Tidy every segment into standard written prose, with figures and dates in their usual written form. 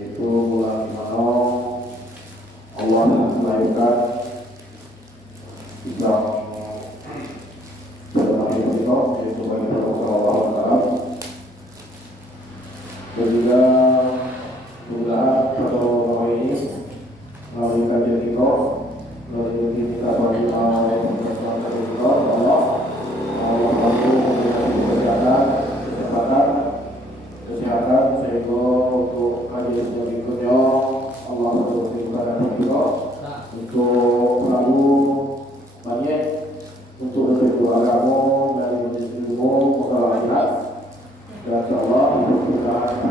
yaitu bulan dimana Allah melahirkan kita berlahir kita, yaitu Nabi Muhammad SAW. Dan juga mudah-mudahan pada malam ini melalui kajian kita, melalui kita bagi kesempatan kita, Allah mampu memberikan kesehatan sehingga untuk kajian berikutnya Allah memberikan kita untuk selalu banyak untuk berdoa kamu dari ilmu masalah akhirat. Dan insyaallah kita akan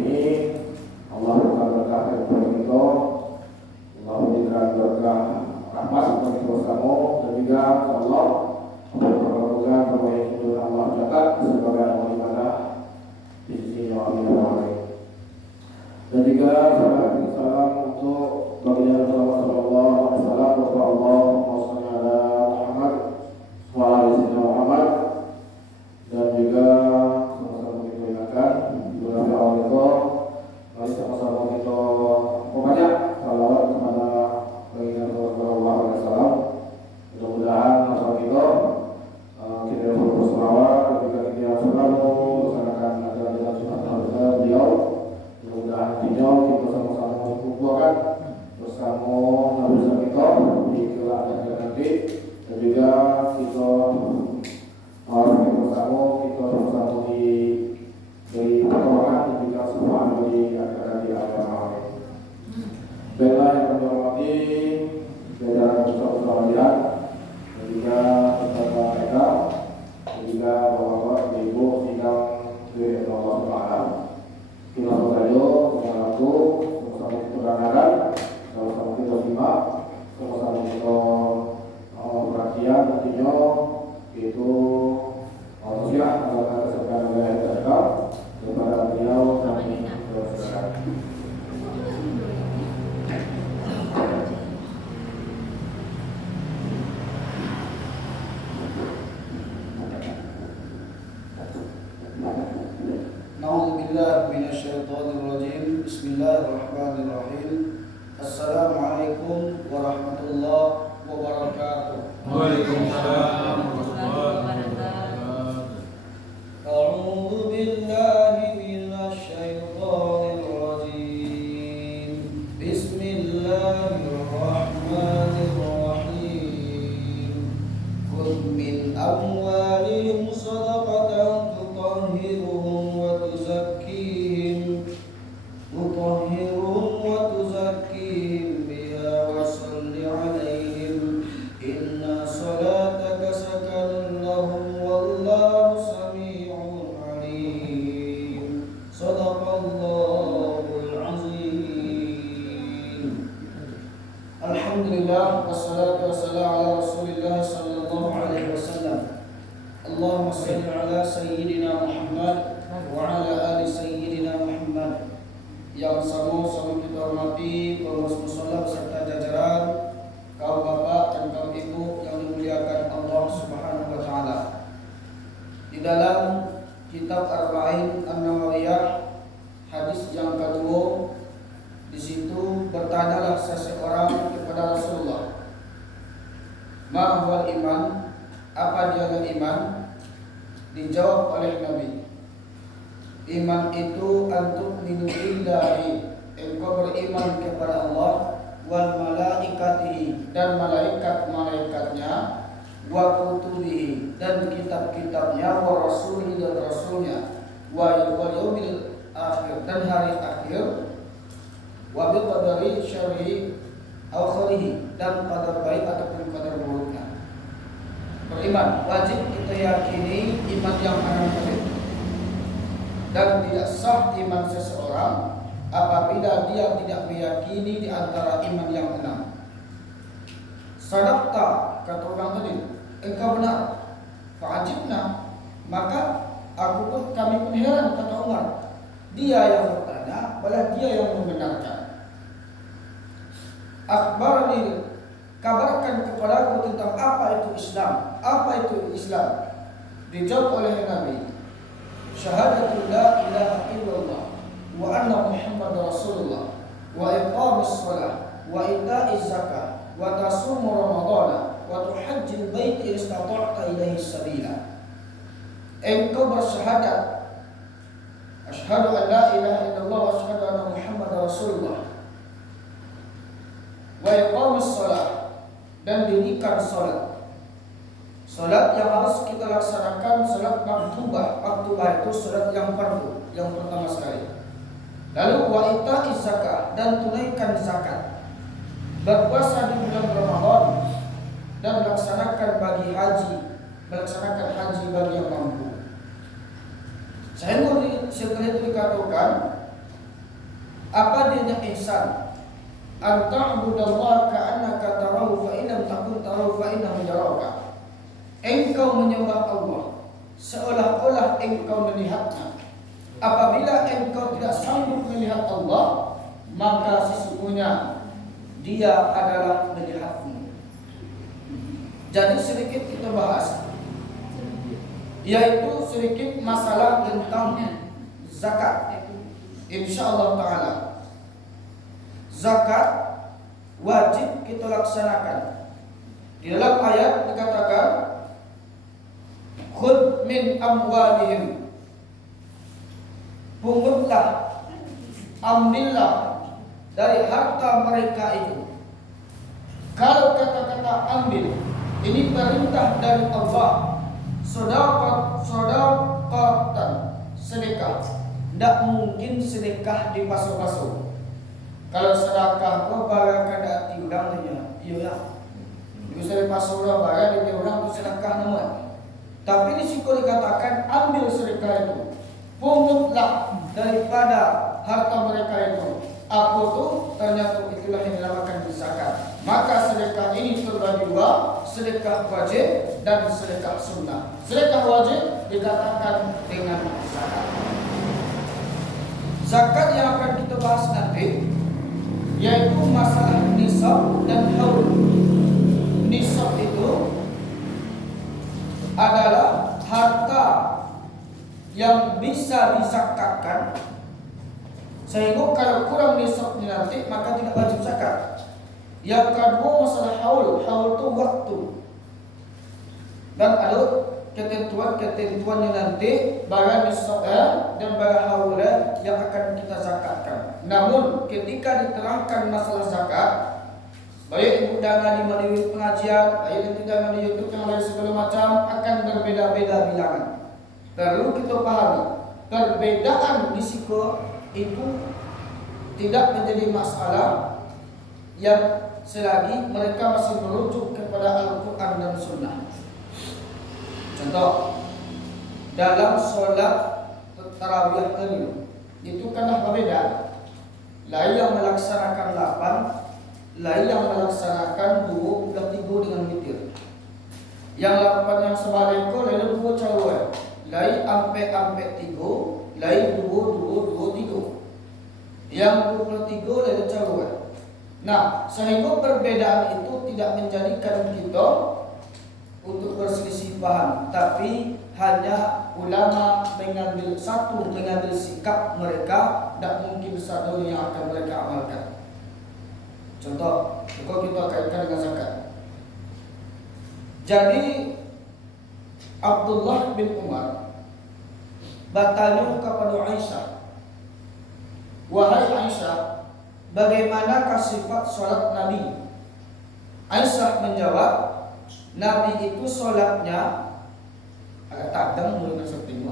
ini Allah akan berkah kepada kita, Allah memberikan berkah rahmat kepada kita kamu, dan juga insyaallah permohonan permohonan itu Allah catat sebagai amal ibadah di sisi Allah. Dan juga salam untuk baginda Rasulullah sallallahu alaihi wasallam, kepada Allah Muhammad wa ala Muhammad. Dan juga sama-sama kita ingatkan beberapa awal itu, mari sama-sama kita membaca salawat kepada baginda Rasulullah sallallahu alaihi wasallam. Mudah-mudahan masalah kita berselawat ketika kita selalu melaksanakan ajaran sunnah beliau. Mudah-mudahan kita sama-sama mengumpulkan bersama Nabi kita di kelak akhir nanti, dan juga kita bersama dari pertolongan dan juga semua di akhir di akhir. Baiklah yang kami hormati jajaran usaha kalian, dan juga peserta mereka, dan juga bapak-bapak, ibu sidang dari Allah Taala. Kita berdoa dengan waktu, sama-sama kita berangkat, sama-sama kita simak, sama-sama kita perhatian nantinya, yaitu manusia adalah kesekian oleh Tuhan kepada beliau kami berserah. Na'udzubillah minasyaitonirrajim. Bismillahirrahmanirrahim. Assalamualaikum warahmatullahi wabarakatuh. Waalaikumsalam warahmatullahi wabarakatuh. A'udzu billahi minasyaitonir rajim. Bismillahirrahmanirrahim. Khudh min amwalihim shadaqatan tutahhiruhum wa tuzakkihim biha wa shalli 'alaihim. Inna salataka sakanun lahum wallahu sami'un 'alim. Shadaqallahul 'azim. Alhamdulillah wassalatu wassalamu ala Rasulillah sallallahu alaihi wasallam. Allahumma shalli ala sayyidina Muhammad wa ala ali sayyidina Muhammad. Yang sama-sama kita hormati pengurus mushola beserta jajaran, kaum bapak dan kaum ibu yang dimuliakan Allah Subhanahu wa taala. Di dalam kitab Arba'in An-Nawawiyah hadis yang kedua, di situ bertanyalah seseorang kepada Rasulullah, "Ma huwal iman?" Apa dia iman? Dijawab oleh Nabi, iman itu antuk minu billahi, engkau beriman kepada Allah, wal malaikatihi, dan malaikat-malaikatnya, wa kutubihi, dan kitab-kitabnya, wa rasulihi, dan rasulnya, wa yaumil akhir, dan hari akhir, wa bi qadari syarri aw khairihi, dan qadar baik ataupun qadar buruknya. Beriman wajib kita yakini iman yang akan dan tidak sah iman seseorang apabila dia tidak meyakini di antara iman yang enam. Sadaqta, kata orang tadi, engkau benar. Fa'ajibna, maka kami pun heran, kata Umar. Dia yang bertanya, malah dia yang membenarkan. Akhbarani, kabarkan kepadaku tentang apa itu Islam. Apa itu Islam? Dijawab oleh Nabi, syahadatul la ilaha illallah wa anna engkau bersyahadat asyhadu an la ilaha illallah wa asyhadu anna Muhammadar Rasulullah, wa iqamus shalah, dan dirikan salat. Salat yang harus kita laksanakan salat maktubah. Maktubah itu salat yang fardu, yang pertama sekali. Lalu wa ita'iz zakah, dan tunaikan zakat. Berpuasa di bulan Ramadan dan melaksanakan haji bagi yang mampu. Setelah itu dikatakan apa dia ihsan? Anta'budallaha ka'annaka tarahu fa in lam takun tarahu fa innahu yaraka. Engkau menyembah Allah seolah-olah engkau melihatnya. Apabila engkau tidak sanggup melihat Allah, maka sesungguhnya Dia adalah melihatmu. Jadi sedikit kita bahas, yaitu sedikit masalah tentang zakat. Insyaallah ta'ala zakat wajib kita laksanakan. Di dalam ayat dikatakan khudh min amwalihim, pungutlah, ambillah dari harta mereka itu. Kalau kata-kata ambil ini perintah dari Allah, sedekatan, sedekah. Tidak mungkin sedekah di pasu-pasu. Kalau sedekah kau baga kada tiudang saja, iya. Bisa di pasu orang baga di tiudang itu sedekah namanya. Tapi di situ dikatakan ambil sedekah itu, pungutlah daripada harta mereka itu. Apa itu? Ternyata itulah yang dinamakan zakat. Maka sedekah ini terbagi dua, sedekah wajib dan sedekah sunnah. Sedekah wajib dikatakan dengan zakat. Zakat yang akan kita bahas nanti yaitu masalah nisab dan haul. Nisab itu adalah harta yang bisa dizakatkan, sehingga kalau kurang nisabnya nanti maka tidak wajib zakat. Yang kedua masalah haul. Haul itu waktu, dan ada ketentuan-ketentuannya nanti barang nisab dan barang haul yang akan kita zakatkan. Namun ketika diterangkan masalah zakat, baik ibu dana di melalui pengajian, baik yang tidak di YouTube yang lain segala macam, akan berbeda-beda bilangan. Perlu kita pahami perbedaan risiko itu tidak menjadi masalah yang selagi mereka masih merujuk kepada Al-Quran dan Sunnah. Contoh, dalam sholat tarawih ini itu kan berbeda. Lain yang melaksanakan 8, lain yang melaksanakan 23 dengan witir. Yang 8 yang sebaliknya lain 2 cawai, lain ampe 3, lain 2 3. Yang 23 lain cawai. Nah, sehingga perbedaan itu tidak menjadikan kita untuk berselisih paham, tapi hanya ulama mengambil sikap mereka, tidak mungkin satu yang akan mereka amalkan. Contoh, kalau kita kaitkan dengan zakat. Jadi Abdullah bin Umar bertanya kepada Aisyah, "Wahai Aisyah, bagaimanakah sifat sholat Nabi?" Aisyah menjawab, Nabi itu sholatnya agak tajam menurut seperti itu.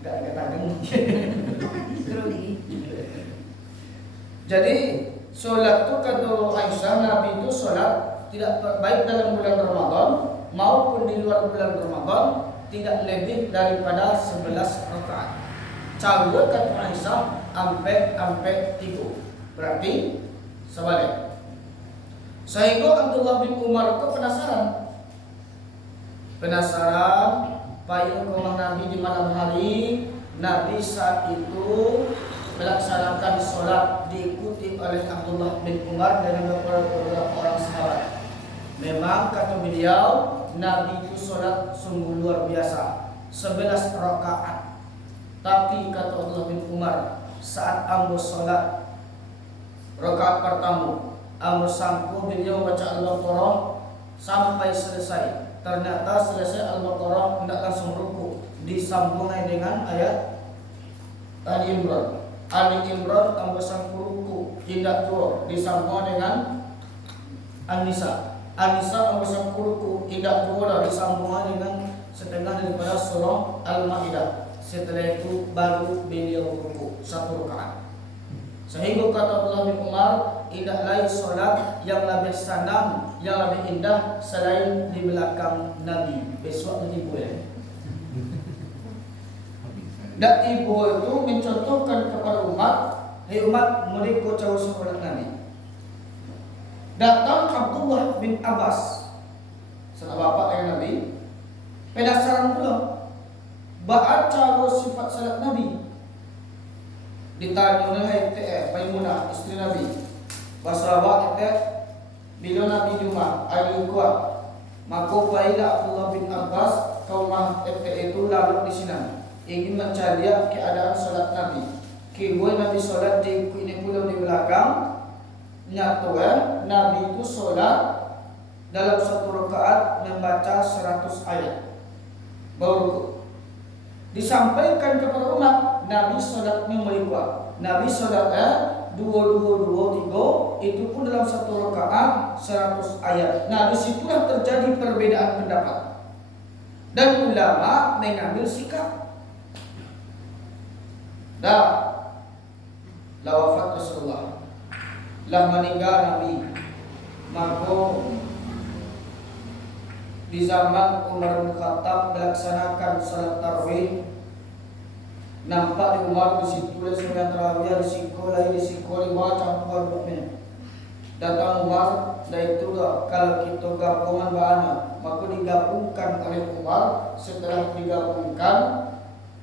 Agak tajam. Jadi sholat itu kata Aisyah, Nabi itu sholat tidak baik dalam bulan Ramadan maupun di luar bulan Ramadan tidak lebih daripada 11 rakaat. Cawe kata Aisyah ampe 3. Berarti sebalik. Sehingga Abdullah bin Umar itu penasaran payung rumah Nabi di malam hari. Nabi saat itu melaksanakan sholat diikuti oleh Abdullah bin Umar dan beberapa orang sahabat. Memang kata beliau, Nabi itu sholat sungguh luar biasa, 11 rakaat. Tapi kata Abdullah bin Umar, saat ambo sholat rakaat pertama, ambo sangku beliau baca Al-Baqarah sampai selesai. ternyata selesai Al-Baqarah tidak langsung ruku, disambung dengan ayat Ali Imran. Ali Imran tambah sangku ruku, tidak tua, disambung dengan An-Nisa. An-Nisa tambah sangku ruku, tidak tua, disambung dengan setengah daripada surah Al-Maidah. Setelah itu baru beliau ruku 1 rakaat. Sehingga kata Abdullah bin Umar, tidak lain solat yang lebih senang, yang lebih indah selain di belakang Nabi. Besok tiba ya. Dan ibu itu mencontohkan kepada umat, hai umat, mereka jauh solat Nabi. Datang Abdullah bin Abbas, sahabat bapak yang Nabi, penasaran pula, baca sifat salat Nabi. Ditanya oleh Maimunah istri Nabi, bahasa bila Nabi di rumah ayu kuat, maka baiklah Abdullah bin Abbas kaumah itu lalu di sini ingin mencari keadaan salat Nabi. Kini Nabi salat di ini pulau di belakang. Nyata Nabi itu salat dalam 1 rakaat membaca 100 ayat. Baru disampaikan kepada umat, Nabi salatnya melipat. Nabi salatnya 2-2-2-3, itu pun dalam 1 rakaat 100 ayat. Nah, disitulah terjadi perbedaan pendapat. Dan ulama mengambil sikap. Dah, la wafat Rasulullah, lah meninggal Nabi, maka di zaman Umar bin Khattab melaksanakan salat tarawih. Nampak di Umar di situ lah sembahyang tarawih, risiko lagi risiko lima campur mukmin. Datang Umar, dan itu kalau kita gabungan bahannya, maka digabungkan oleh Umar. Setelah digabungkan,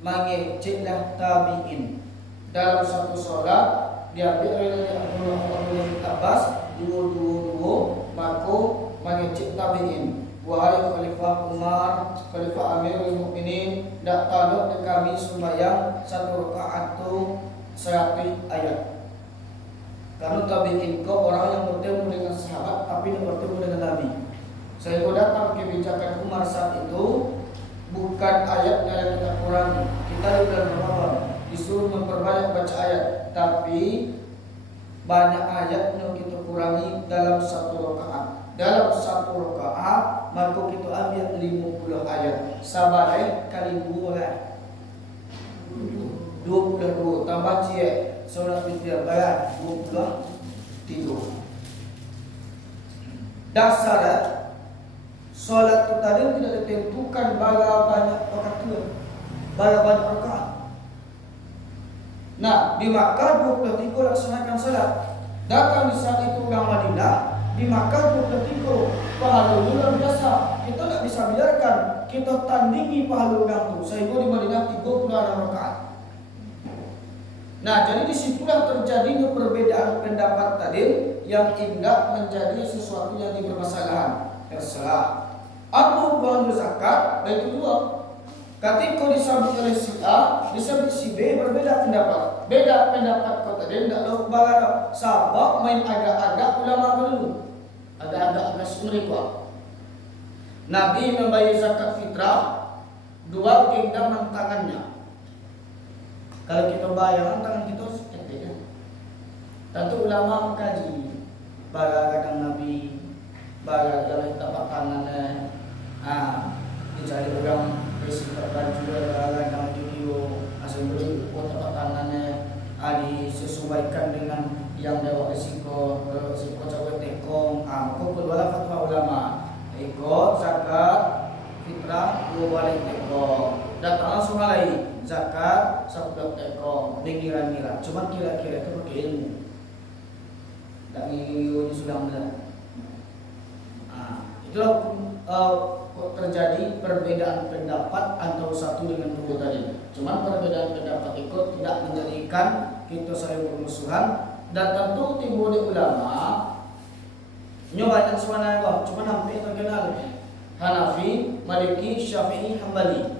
mengeceklah tabi'in dalam satu solat. Diambil oleh Abdullah bin Abbas 2-2-2, maka mengecek tabi'in. Wahai Khalifah Umar, Khalifah Amirul Mukminin, dak taluk de kami sembahyang 1 rakaat tu 100 ayat. Karena tabi'in kau orang yang bertemu dengan sahabat tapi tidak bertemu dengan Nabi. Saya datang kebijakan Umar saat itu, bukan ayatnya yang kita kurangi. Kita di bulan Ramadan disuruh memperbanyak baca ayat, tapi banyak ayat yang kita kurangi dalam 1 rakaat. Dalam 1 rakaat maka kita ambil 50 ayat. Sabar kali 2 22 tambah cie solat witir bayar 23. Dasar solat itu tadi tidak ditentukan berapa banyak rakaat itu, berapa banyak rakaat. Nah, di Makkah 23 laksanakan salat. Datang di saat itu orang Madinah, di Makkah 23 pahala luar biasa. Kita tidak bisa biarkan kita tandingi pahala orang itu. Sehingga di Madinah 36 rakaat. Nah, jadi disitulah terjadinya perbedaan pendapat tadi yang indah menjadi sesuatu yang bermasalahan. Terserah. Abu buang zakat, baik kedua. Ketika disambut oleh si A, disambut si B, berbeda pendapat. Beda pendapat kau tadi, tidak tahu bahwa sabab main agak-agak ulama dulu. Agak-agak mereka. Nabi membayar zakat fitrah 2 genggaman tangannya. Kalau kita bayar tangan kita seketika. Tentu ulama mengkaji bagaimana Nabi, bagaimana tapak tangannya. Dicari orang bersifat baju bagaimana video asal beri tapak tangannya. Disesuaikan dengan yang dapat risiko cawe tekong. Maka kedua fatwa ulama ikut zakat fitrah 2 balik tekong. Datang langsung lagi zakat 10 tekong. Mengira-ngira, cuma kira-kira itu pakai ilmu. Tak ngiyuh sudah benar. Itulah terjadi perbedaan pendapat antara satu dengan dua tadi. Cuma perbedaan pendapat itu tidak menjadikan kita saling bermusuhan. Dan tentu timbul ulama banyak suara kok, cuma hampir terkenal Hanafi, Maliki, Syafi'i, Hambali.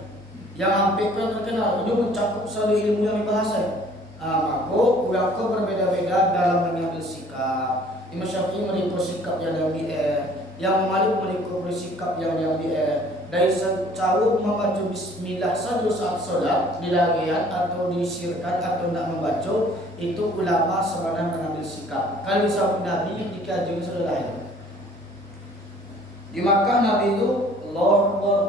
Yang hampir terkenal ini mencakup seluruh ilmu yang dibahas. Maka ulama berbeda-beda dalam mengambil sikap. Imam Syafi'i mengambil sikap yang lebih yang Malik mengikut bersikap yang dari sejauh membaca bismillah saja saat solat dilagian atau disirkan atau tidak membaca, itu ulama sebenarnya mengambil sikap. Kalau disebut Nabi dikaji sudah lain. Di Makkah Nabi itu Allahu Akbar,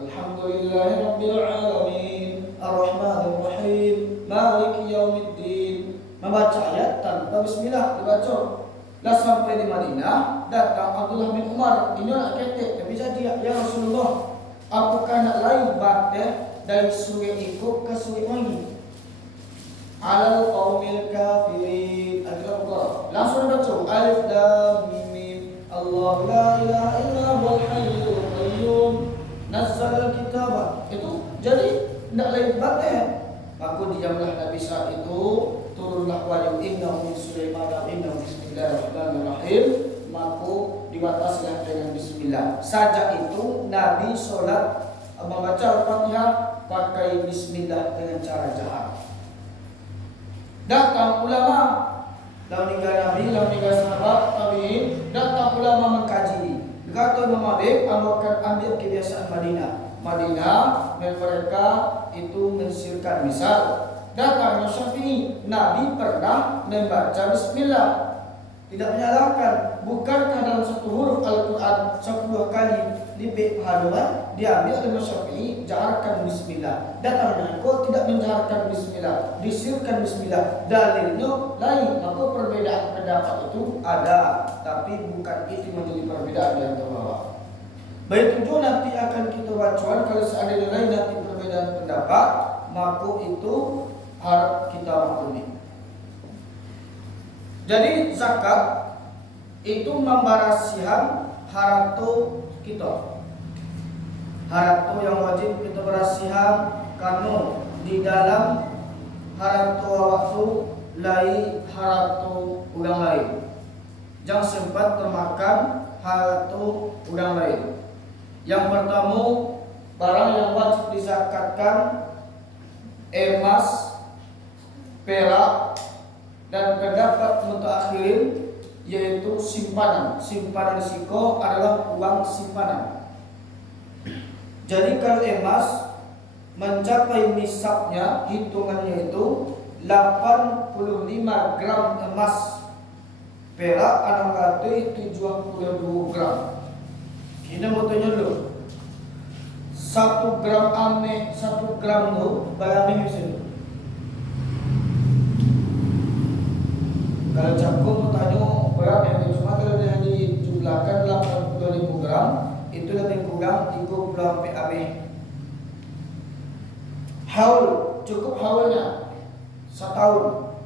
Alhamdulillahirabbil alamin, Ar-Rahmanir Rahim, Maliki Yaumiddin, membaca ayat tanpa bismillah dibaca. Lah sampai di Madinah, datang Abdullah bin Umar, ini nak ketek, tapi jadi ya Rasulullah, apakah nak lain baca dari sungai ikut ke sungai wangi? Alal qaumil kafirin, Al-Qur'an. Langsung baca alif lam mim, Allah la ilaha illa huwal hayyul qayyum, nazzal kitab. Itu jadi nak lain baca. Maka diamlah Nabi saat itu turunlah wahyu innahu min Sulaiman wa innahu bismillahirrahmanirrahim, maka dibataslah dengan bismillah. Saja itu Nabi solat membaca Al-Fatihah pakai bismillah dengan cara jahat. Datang ulama, lalu tinggal Nabi, lalu tinggal sahabat, tabi'in, datang ulama mengkaji. Kata Imam Malik, akan ambil kebiasaan Madinah, mereka itu mensirkan misal. Datangnya Syafi'i, Nabi pernah membaca bismillah, tidak menyalahkan. Bukankah dalam satu huruf Al-Quran 10 kali lipat haluan diambil oleh Syafi'i, jaharkan bismillah. Datangnya kok tidak menjaharkan bismillah, disirkan bismillah. Dalilnya lain, maka perbedaan pendapat itu ada, tapi bukan itu menjadi perbedaan yang terbawa. Baik itu nanti akan kita bacakan. Kalau seandainya lain nanti perbedaan pendapat, maka itu harap kita maklumi. Jadi zakat itu membarasihan harta kita. Harta yang wajib kita barasihan karena di dalam harta waktu lain harta orang lain. Jangan sempat termakan harta orang lain. Yang pertama, barang yang wajib dizakatkan emas, perak, dan pendapat mutaakhirin yaitu simpanan. Simpanan risiko adalah uang simpanan. Jadi kalau emas mencapai nisabnya, hitungannya itu 85 gram emas, perak anak kata 72 gram. Kita mau tanya dulu, 1 gram ameh, 1 gram itu bayangin sini. Kalau cakup mau tanya berapa yang cuma kalau dia dijumlahkan 85 gram, itu lebih kurang 30 PAB. Haul, cukup haulnya setahun.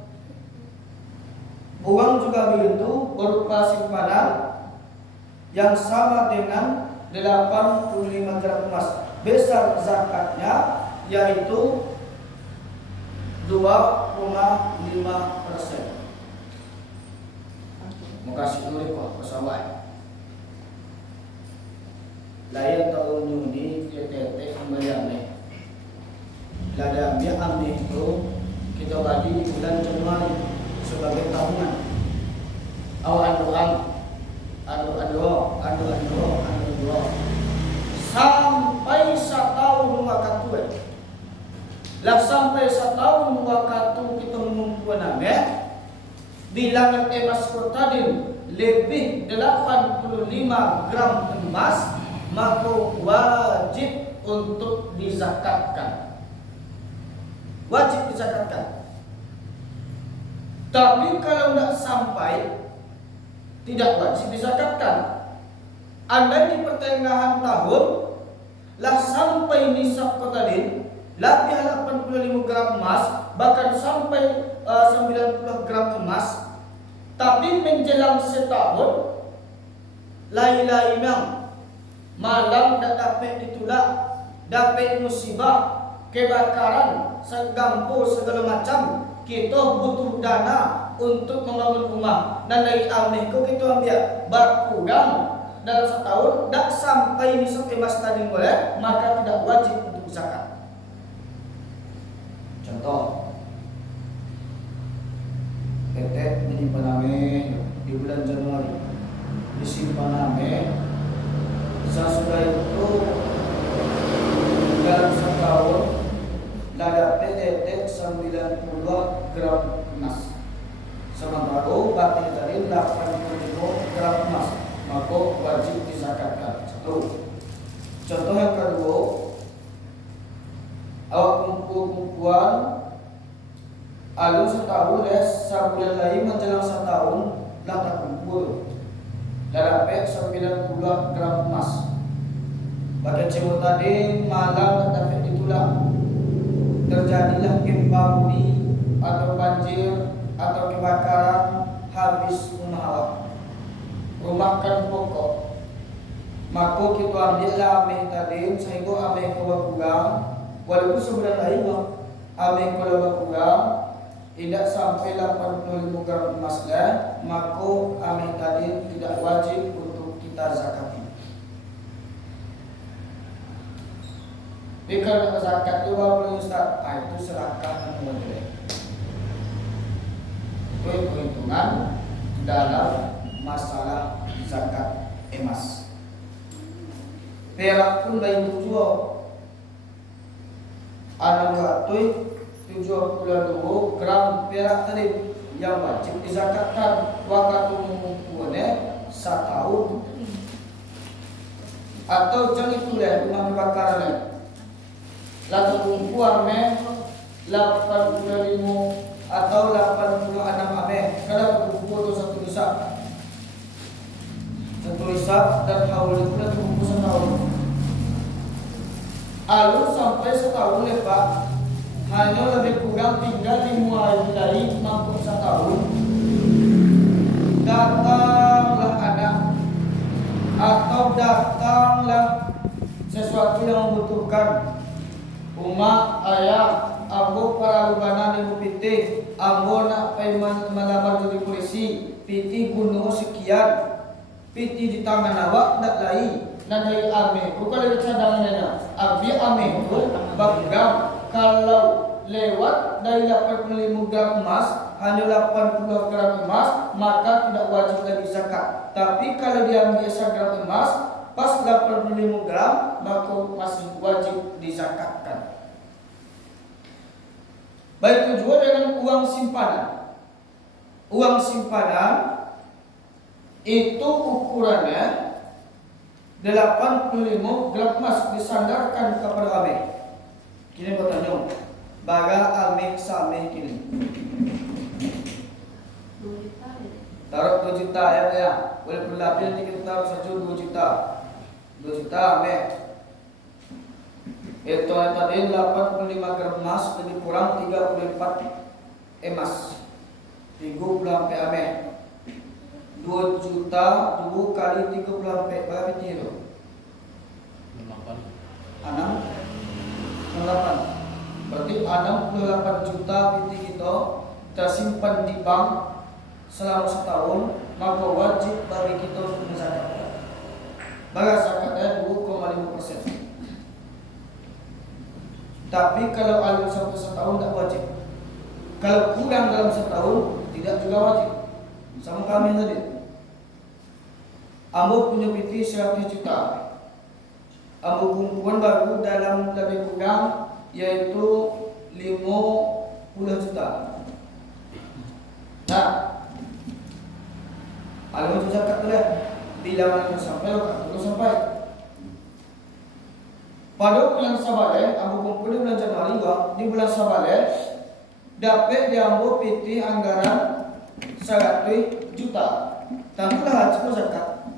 Uang juga begitu, berupa simpanan yang sama dengan 85 gram emas. Besar zakatnya yaitu 2,5%. Mau kasih dulu kok pesawat. Layan tahun Juni KTT kembali. Lada ambil itu kita bagi di bulan Januari sebagai tahunan. Anu sampai setahun waktu. Lah sampai setahun waktu kita mengumpulkan bilangan emas kotadin lebih 85 gram emas, maka wajib untuk dizakatkan. Wajib dizakatkan. Tapi kalau tidak sampai, tidak wajib dizakatkan. Andai di pertengahan tahun lah sampai nisab kotadin lebih 85 gram emas, bahkan sampai 90 gram emas, tapi menjelang setahun lain-lain malam dah dapat ditulak, dapat musibah, kebakaran, segampur segala macam, kita butuh dana untuk membangun rumah, dan dari ameh kita ambil berkurang dalam setahun, tak sampai nisab emas tadi boleh, maka tidak wajib untuk zakat. Contoh, PT menyimpan ameh di bulan Januari, disimpan ame. Sesudah itu dalam setahun ada PDT 92 gram emas. Sementara batin tadi 85 gram emas, maka wajib dizakatkan. Satu. Contoh yang kedua, awak kumpulan alun setahun sebulan lagi menjelang setahun dah tak kumpul. Dapat 90 gram emas. Pada cewek tadi malam dapat ditulang. Terjadilah gempa bumi atau banjir atau kebakaran, habis rumah awak, rumah kan pokok, maka kita ambillah ameh tadi sehingga ameh kalau kurang, walaupun sebenarnya ameh kalau kurang tidak sampai 85 gram emas lah, maka ameh tadi tidak wajib untuk kita zakati. Jadi kalau zakat itu apa Ustaz? Itu serahkan kepada. Itu hitungan dalam masalah zakat emas. Perak pun baik tujuh. Anak katui 72 gram perak tadi yang wajib dizakatkan. Waktu mengumpulnya 1 tahun. Atau jangan itu lah rumah kebakaran. Lalu kumpulan 85 atau 86 ameh. Kalau kumpul itu satu hisab dan haul itu dah kumpul setahun. Alun sampai setahun lepas, hanya lebih kurang tinggal dimulai dari mampu setahun. Datanglah anak atau datanglah sesuatu yang membutuhkan. Umat ayah, ambo para lubana ni piti, ambo nak pay melamar jadi polisi, piti gunung sekian, piti di tangan awak nak lai, nak lai ame. Bukan dari cadangan nena, abi ame itu bagram. Kalau lewat dari 85 gram emas, hanya 80 gram emas, maka tidak wajib lagi zakat. Tapi kalau diambil 1 gram emas, pas 85 gram, maka masih wajib dizakatkan. Baik juga dengan uang simpanan. Uang simpanan itu ukurannya 85 gram emas disandarkan kepada ameh. Kini bertanya, baga ameh sameh kini. Taruh 2 juta ya. Boleh berlebih nanti kita taruh saja 2 juta. 2 juta ameh. Itu tadi 85 gram emas lebih kurang 34 emas. 30 ameh. 2 juta 2 kali 30 ameh berapa kilo? 68. Berarti 68 juta binti kita tersimpan di bank selama setahun, maka wajib bagi kita untuk menzakatkan. Bagi zakatnya 2,5%. Tapi kalau alun sampai setahun tak wajib. Kalau kurang dalam setahun tidak juga wajib. Sama kami tadi. Ambo punya piti 100 juta. Ambo kumpulan baru dalam lebih kurang yaitu 50 juta. Nah, alun itu zakat lah. Bila mana sampai, kalau sampai. Pada bulan Sabale, Abu kumpul di bulan Januari, di bulan Sabale dapat diambil PT anggaran 100 juta. Tentulah wajib zakat.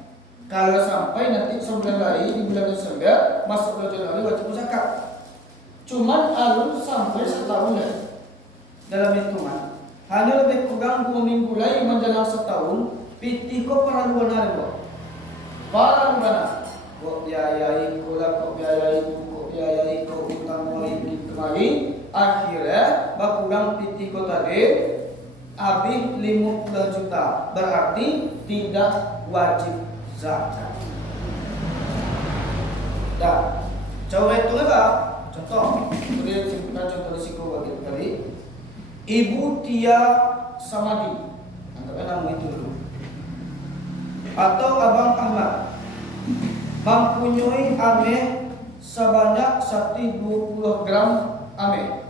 Kalau sampai nanti sebulan lagi di bulan Desember masuk bulan Januari wajib zakat. Cuman alun sampai setahun dalam hitungan. Hanya lebih kurang 2 minggu lagi menjelang setahun. PT kok para luar para luar. Kok biayai kula, kok biayai kok utang mulai kemari. Akhirnya bakurang piti ko tadi habis 50 juta. Berarti tidak wajib zakat. Dah, coba itu apa? Contoh, kita contoh risiko bagi tadi. Ibu Tia Samadi. Anggapnya nama itu dulu. atau Abang Ahmad mempunyai ameh sebanyak 120 gram ameh.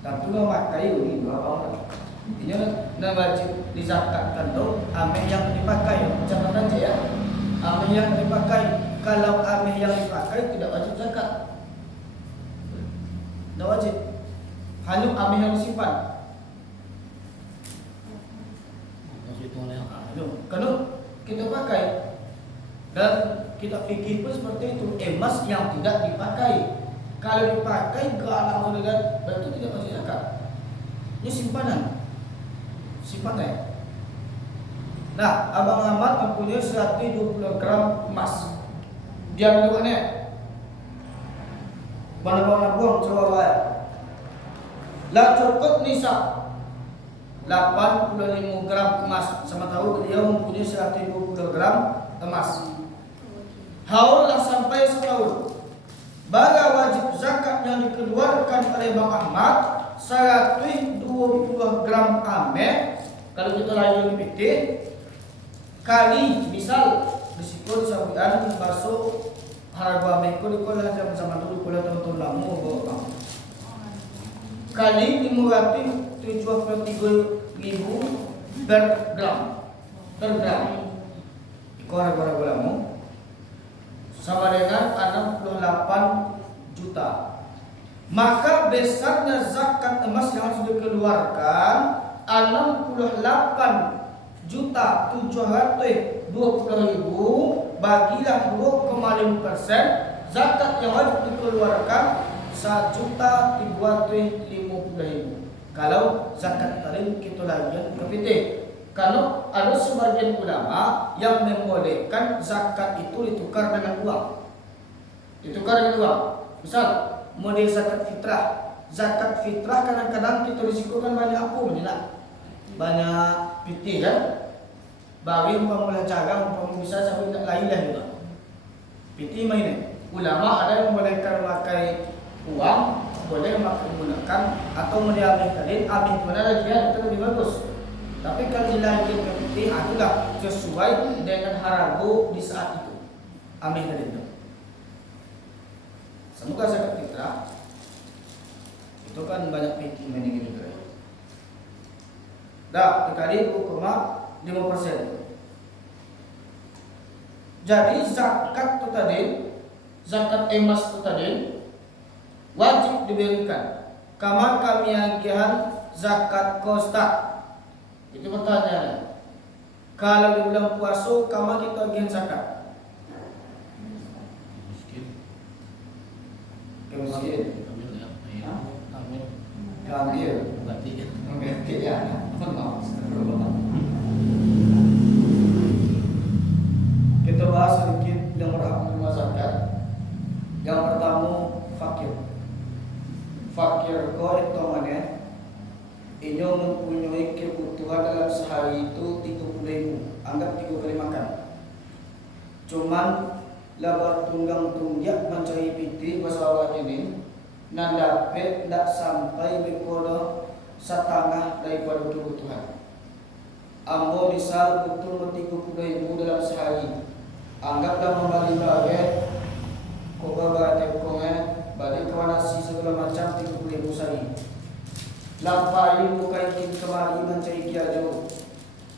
Dan tu memakai ini dua orang. Ini nak wajib dizakatkan tu ameh yang dipakai. Catatan je ya. Ameh yang dipakai. Kalau ameh yang dipakai tidak wajib zakat. Tidak wajib. Hanya ameh yang disimpan. Kalau kita pakai dan kita fikir pun seperti itu, emas yang tidak dipakai. Kalau dipakai galang dengan berarti tidak wajib zakat. Ini simpanan. Simpanan. Nah, Abang Ahmad mempunyai 120 gram emas. Dia dulu ni. Mana buang coba bayar. Lah cukup nisab 85 gram emas. Sama tahu dia mempunyai 120 gram emas. Haullah sampai setahun. Baga wajib zakat yang dikeluarkan oleh Bang Ahmad 120 gram ameh. Kalau kita layu di PT kali misal risiko disabutan masuk harga ameh ko dikolah sama dulu kolah tahun lama bawa kali 573.000 per gram. Iko harga lama sama dengan 68 juta. Maka besarnya zakat emas yang harus dikeluarkan 68.720.000 bagilah 2,5%. Zakat yang wajib dikeluarkan 1.350.000. Kalau zakat tadi kita lagi kepiting. Kalau ada sebagian ulama yang membolehkan zakat itu ditukar dengan uang. Ditukar dengan uang. Misal, model zakat fitrah. Zakat fitrah kadang-kadang kita risikokan banyak apa menjenak. Banyak piti kan. Bagi umpama cagang, umpama bisa sampai tak lain dah juga. Piti main. Ulama ada yang membolehkan memakai uang, boleh menggunakan atau mendiamkan tadi. Ambil mana lagi itu lebih bagus. Tapi kalau dilahirkan ke piti, itulah sesuai dengan harago di saat itu. Ambil tadi itu. Semoga zakat fitrah itu kan banyak piti main gitu kan. Dah dikali 2,5%. Jadi zakat itu tadi, zakat emas itu tadi wajib diberikan. Kamar kami agihan zakat kostak. Itu pertanyaan. Kalau di bulan puasa kamar kita agihan zakat. Miskin. Ambil. Berarti ya. Kita bahas sedikit yang berhak menerima zakat. Yang pertama fakir. Fakir kau itu mana? Ini mempunyai kebutuhan dalam sehari itu 30.000. Anggap 3 kali makan. Cuman labar tunggang tunggak mencari piti masalah ini nan dapat tak sampai berkoda setengah daripada kebutuhan. Ambo misal betul 30.000 dalam sehari. Anggaplah membalik bagai koba bagai tekongnya balik kawan nasi segala macam 30.000 sehari. Lapai bukan kita kemari mencari kiajo.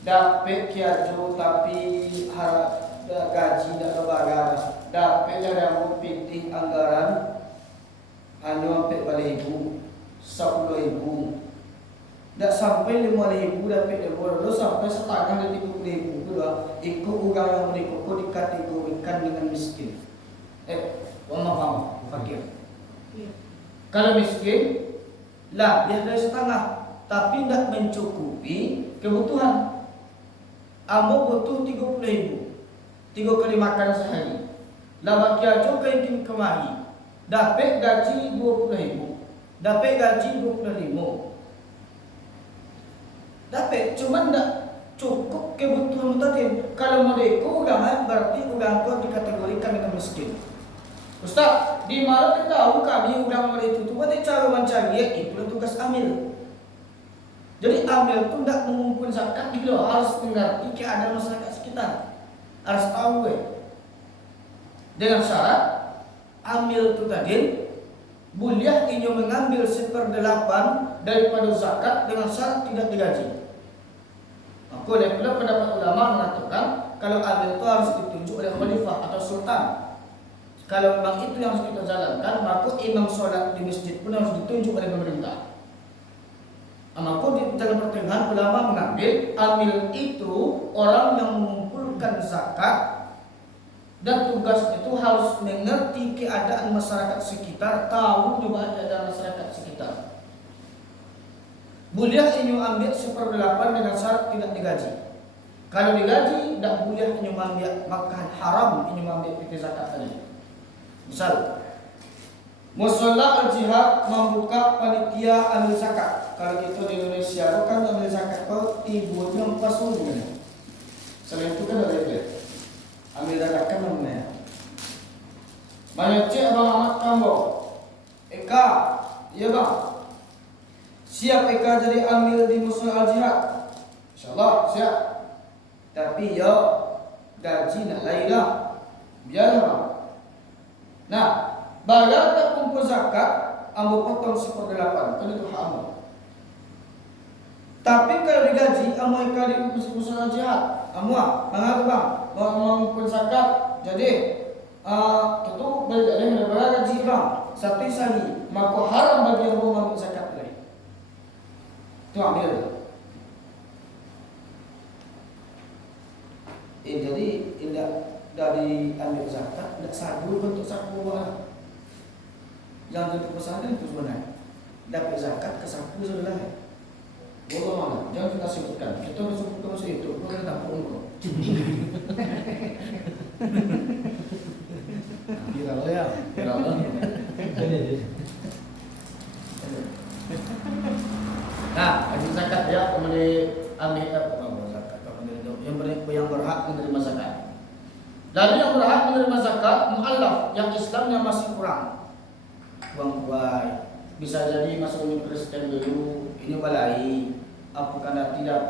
Dapat kiajo tapi gaji tak berbagai. Dapat yang pitih anggaran hanya sampai balik 10.000. Tak sampai 5.000 dapat lebih. Sampai setengah dari 30.000 tu lah. Ikut orang yang mereka dikategorikan dengan miskin. Faham? Fakir. Kalau miskin lah dia ada setengah, tapi tidak mencukupi kebutuhan. Ambo butuh 30.000, 3 kali makan sehari. Lah bagi aja kain kemari, dapat gaji 20.000, dapat gaji 25. Dapat, cuma tidak cukup kebutuhan tadi. Kalau mereka orang berarti orang tu dikategorikan dengan miskin. Ustaz, di mana kita tahu kami orang mereka itu pada cara mencari itu tugas amil. Jadi amil itu tidak mengumpulkan zakat gitu, harus mengerti keadaan masyarakat sekitar. harus tahu dengan syarat amil itu tadi boleh inyo mengambil 1/8 daripada zakat dengan syarat tidak digaji. Maka oleh pula pendapat ulama mengatakan kalau amil itu harus ditunjuk oleh khalifah atau sultan. Kalau memang itu yang harus kita jalankan, maka imam sholat di masjid pun harus ditunjuk oleh pemerintah. Maka di dalam pertengahan ulama mengambil amil itu orang yang mengumpulkan zakat dan tugas itu harus mengerti keadaan masyarakat sekitar, tahu juga keadaan masyarakat sekitar. Boleh inyo ambil 1/8 dengan syarat tidak digaji. Kalau digaji, tidak boleh inyo ambil, maka haram inyo ambil piti zakat tadi. Misal, Musalla al-jihad membuka panitia ambil zakat. Kalau kita di Indonesia itu kan ambil zakat kau ibunya 4 subuh kan. Selain itu kan ada itu. Ambil zakat kan namanya. Banyak cik abang Ahmad Kambo. Eka, iya bang. Siap Eka jadi ambil di Musalla al-jihad. InsyaAllah siap. Tapi ya gaji nak lain lah. Biarlah bang. Nah, bayar tak kumpul zakat, ambo potong 1/8, kan itu hak ambo. Tapi kalau digaji, ambo kali Musalla al-jihad, ambo mengapa bang? Mau kumpul zakat, jadi itu balik dari gaji bang, satu sali, maka haram bagi ambo mengambil zakat lagi. Itu ambil. Jadi indah dari ambil zakat, tidak sabu bentuk saku lah. Yang jadi pesantren itu sebenarnya dapat zakat ke saku sebenarnya. Boleh mana? Jangan kita sebutkan. Kita udah sebutkan masuk itu. Boleh tak pun kok. Kira lo ya. Kira lo. Nah, ambil zakat ya kemudian ambil zakat kemudian yang berhak menerima zakat. Lalu yang berhak menerima zakat mu'allaf yang Islamnya masih kurang. Buang-buang bisa jadi masuk Kristen dulu, ini balai apakah tidak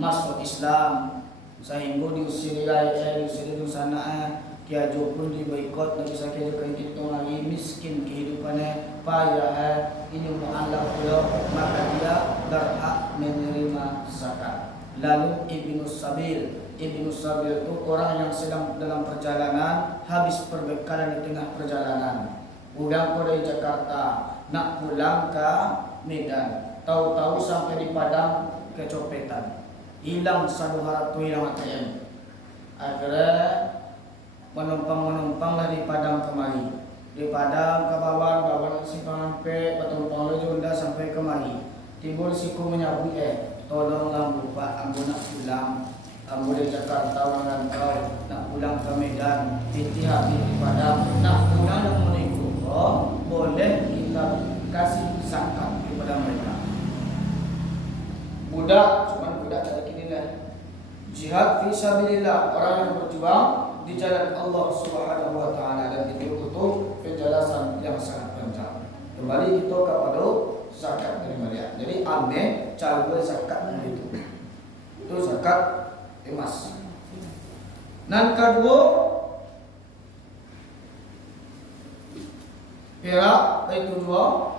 masuk Islam sehingga diusir di sana kiajo pun diboikot, tidak bisa kiajo hitung lagi, miskin kehidupannya payah, ini mu'allaf dia, maka dia berhak menerima zakat. Lalu Ibnu Sabil itu orang yang sedang dalam perjalanan, habis perbekalan di tengah perjalanan. Udah dari Jakarta nak pulang ke Medan, tahu-tahu sampai di Padang kecopetan, hilang 100 hilang ATM. Akhirnya menumpang-menumpanglah di Padang kemari, di Padang ke bawah sampai petumpang Junda sampai kemari. Timbul siku menyabut tolonglah Bapak, ambo nak pulang. Ambo dari Jakarta merantau, nak pulang ke Medan, hati-hati di Padang, nak pulang yang menikah. Boleh kita kasih zakat kepada mereka. Budak, cuman budak dari kini lah. Jihad fi sabilillah, orang yang berjuang di jalan Allah Subhanahu wa taala, dan itu butuh penjelasan yang sangat panjang. Kembali kita kepada zakat dari Maria. Jadi amne cara zakat itu. Itu zakat emas. Dan kedua perak baik dua,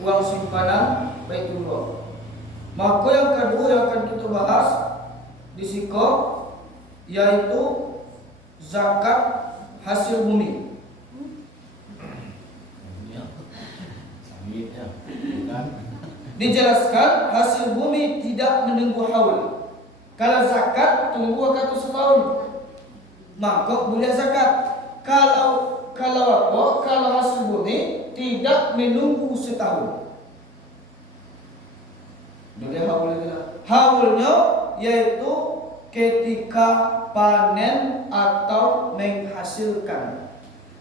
uang simpanan baik dua. Maka yang kedua yang akan kita bahas di siko yaitu zakat hasil bumi. Dijelaskan hasil bumi tidak menunggu haul. Kalau zakat tunggu waktu setahun, maka boleh zakat. Kalau hasil bumi tidak menunggu setahun, boleh haulnya yaitu ketika panen atau menghasilkan.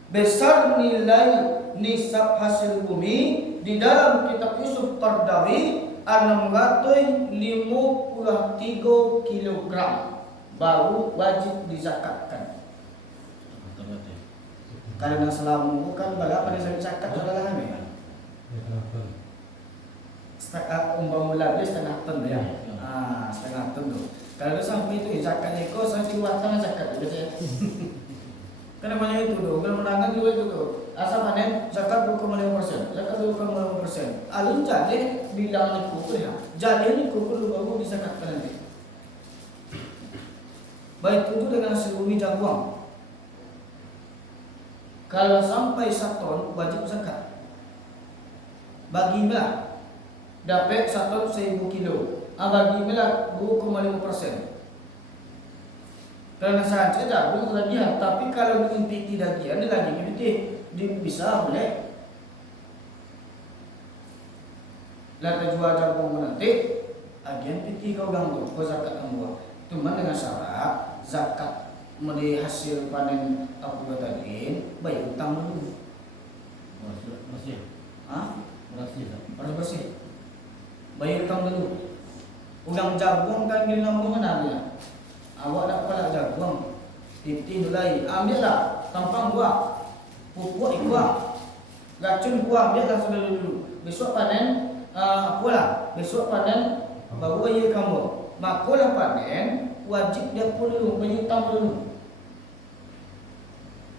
Besar nilai nisab hasil bumi di dalam kitab Yusuf Qardawi 653 kilogram baru wajib dizakatkan. Karena selama bukan berapa dia zakat saudara kami. Setengah umpama mula dia setengah ton ya. Setengah ton tu. Kalau sampai itu zakatnya kau sampai watang zakat itu ya. Karena banyak itu tuh, kalau menangan juga itu tuh. Asal panen zakat 2,5%, zakat 2,5%. Alun jadi bilang itu tuh ya. Jadi ini kukur lu baru disakatkan nanti. Baik itu dengan hasil bumi jagung. Kalau sampai 1 ton wajib zakat. Bagilah dapat 1 ton 1000 kilo. Bagilah 2,5%. Karena saja jagung kelebihan, tapi kalau diimpiti dagian, lagi diimpiti bisa boleh. Lalu jual jagung nanti, agen piti kau ganggu, kau zakat ambuah. Cuma dengan syarat zakat dari hasil panen aku tadi, bayar utang dulu. Bersih. Hah? Bersih. Harus bersih. Bayar utang dulu. Ulang jagung kan gini namun mana dia? Awak nak kepala jagung, piti dulai, ambillah tampang buah, pupuk buah, racun buah, ambillah sudah dulu. Besok panen, apalah? Besok panen baru ia kamu. Makulah panen, wajib dia pun dulu, bayar utang dulu.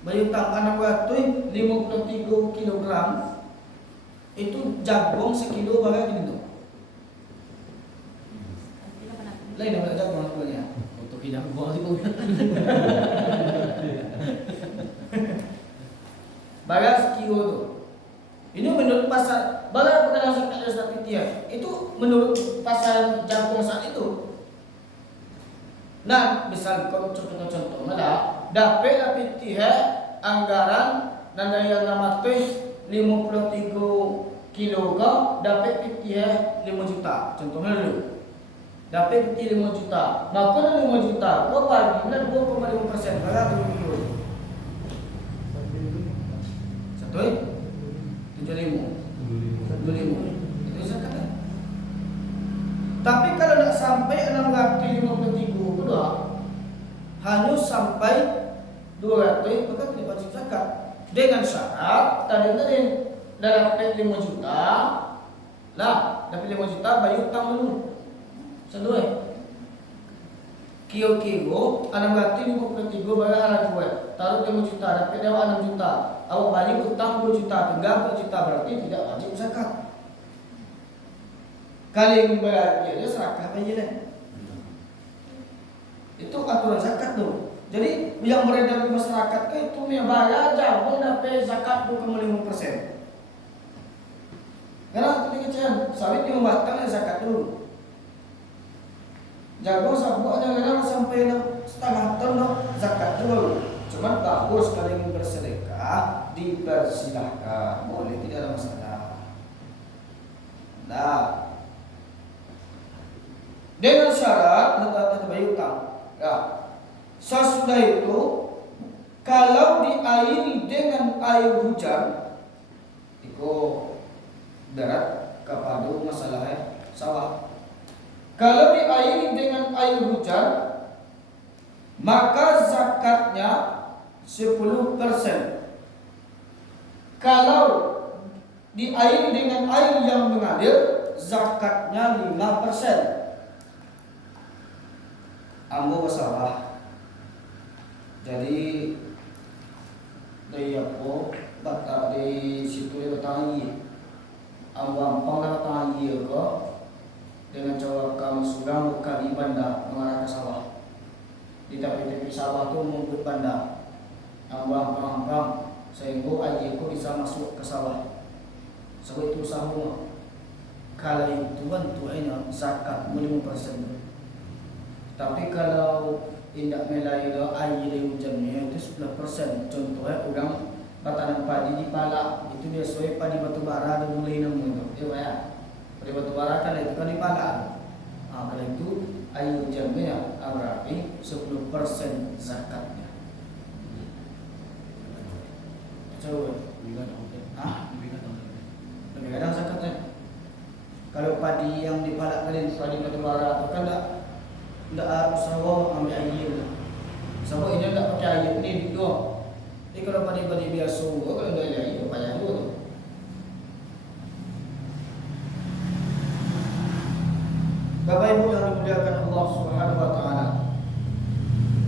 Bayar utang anak waktu 53 kilogram, itu jagung sekilo berapa gitu? Lain nama jagung sebenarnya. Tidak buat itu. Bagas kilo tu. Ini menurut pasar. Bagas bukan zakat Zakat itu menurut pasar jagung saat itu. Nah, misal contoh malah dapat pitiah anggaran dan yang nama tu 53 kilo kau dapat pitiah 5 juta. Contohnya dulu. Dapat piti 5 juta. Maka na 5 juta, kau bagi na 2,5%. Berapa tu? 75. Itu zakat. Tapi kalau nak sampai 653 kedua, hanya sampai 200 maka tidak wajib zakat. Dengan syarat tadi dapat 5 juta, lah dapat 5 juta bayar utang dulu. Sedoi. Kio-kio, anak berarti 53 bayar anak gue. Taruh 5 juta, dapat dewa 6 juta. Awak balik utang 10 juta, tinggal 4 juta berarti tidak wajib zakat. Kali yang membayar dia serakah aja deh. Itu aturan zakat tuh. Jadi yang beredar di masyarakat itu yang bayar jagung dapat zakat 2,5%. Karena kecil, sawit yang batang zakat dulu. Jagung sabuknya kadang sampai 1,5 ton zakat dulu. Cuma bagus kalau ingin bersedekah dipersilahkan, boleh, tidak ada masalah. Nah, dengan syarat letak bayar utang. Ya, sesudah itu kalau diairi dengan air hujan, itu darat kepada masalahnya sawah. Kalau diairi dengan air hujan, maka zakatnya 10%. Kalau diairi dengan air yang mengalir, zakatnya 5%. Ambo masalah. Jadi dari apa? Batak di situ dia bertangi. Ambo ampang lah bertangi ke. Dengan cara kamu surang bukan di bandar mengarah ke sawah. Di tepi-tepi sawah tu membuat bandar. Ambang-ambang sehingga air itu bisa masuk ke sawah. Sebab itu sahur. Kalau itu bantuannya zakat 5%. Tapi kalau tidak melai air hujannya itu 10%. Contohnya orang bertanam padi di palak itu biasanya padi batu bara dan mulai namun itu. Ya. Pada batu bara kan itu kan dipala. Kalau itu air hujannya berarti 10% zakatnya. Coba. Lebih kadang zakatnya. Kalau padi yang dipala kalian padi batu bara itu kan tidak sawah ambil air. Sawah ini tidak pakai air ini dua. Jadi kalau padi-padi biasa, kalau ada air payah dulu. Bapak Ibu yang dimuliakan Allah Subhanahu wa taala,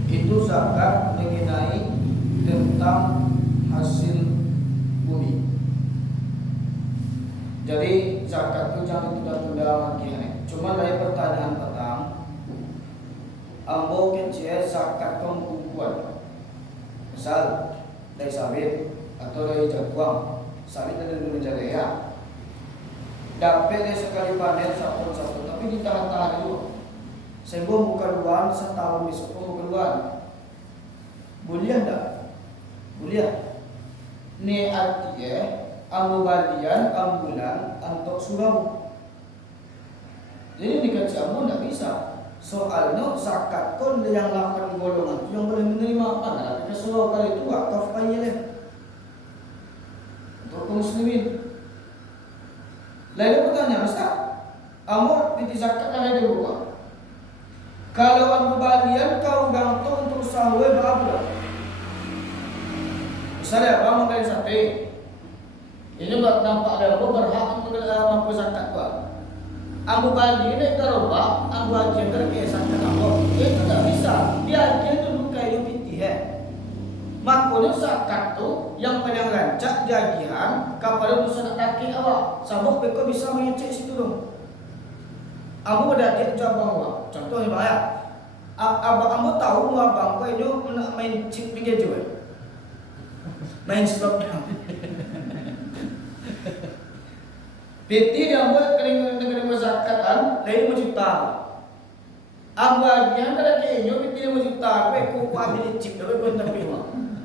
itu zakat mengenai tentang hasil bumi. Jadi zakat itu jangan tunda-tunda lagi. Cuma dari pertanyaan petang, ambo kecil zakat kumpulan. Misal dari sawit atau dari jaguang, sawit dari Indonesia. Dapat sekali panen satu, tapi ditahan-tahan dulu. Sehingga bukan luar setahun besok bukan luar. Boleh tak? Boleh. Ni artinya ambu balian ambulan untuk surau. Jadi dikasih ambu tak bisa. Soalnya zakat kon yang 8 golongan yang boleh menerima apa? Tapi surau kali itu wakaf payah untuk kaum muslimin. Lalu pertanyaan, Ustaz, amor piti zakat ada di bawah. Kalau ambu balian kau gantung untuk sahwe berapa? Misalnya abang menggali sapi, ini nampak ada ambu berhak untuk mampu zakat buat. Ambu balian itu terubah, ambu haji terkait zakat ambo. Itu tak bisa. Dia haji itu bukan piti Makanya zakat tu yang paling rancak jagihan kepada musuh kaki awak. Sabuk mereka bisa mengecek situ dong. Amu dah dia cabang awak. Contohnya bahaya. Abang tahu mu abang kau ini nak main chip pinggir jual. Main slot. PT dia buat kena zakatan lain juta. Amu agian kada kenyo PT dia juta. Kau ambil chip dah kau tak pilih.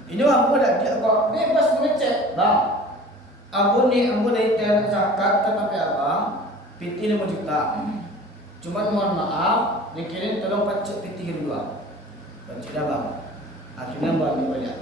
Ini ambo dah dia kok bebas mengecek, bang. Ambo dari ten zakat kata abang, PT 5 juta. Cuma mohon maaf, dikirim tolong pacek PT kedua. Pacek dah bang. Akhirnya bang banyak.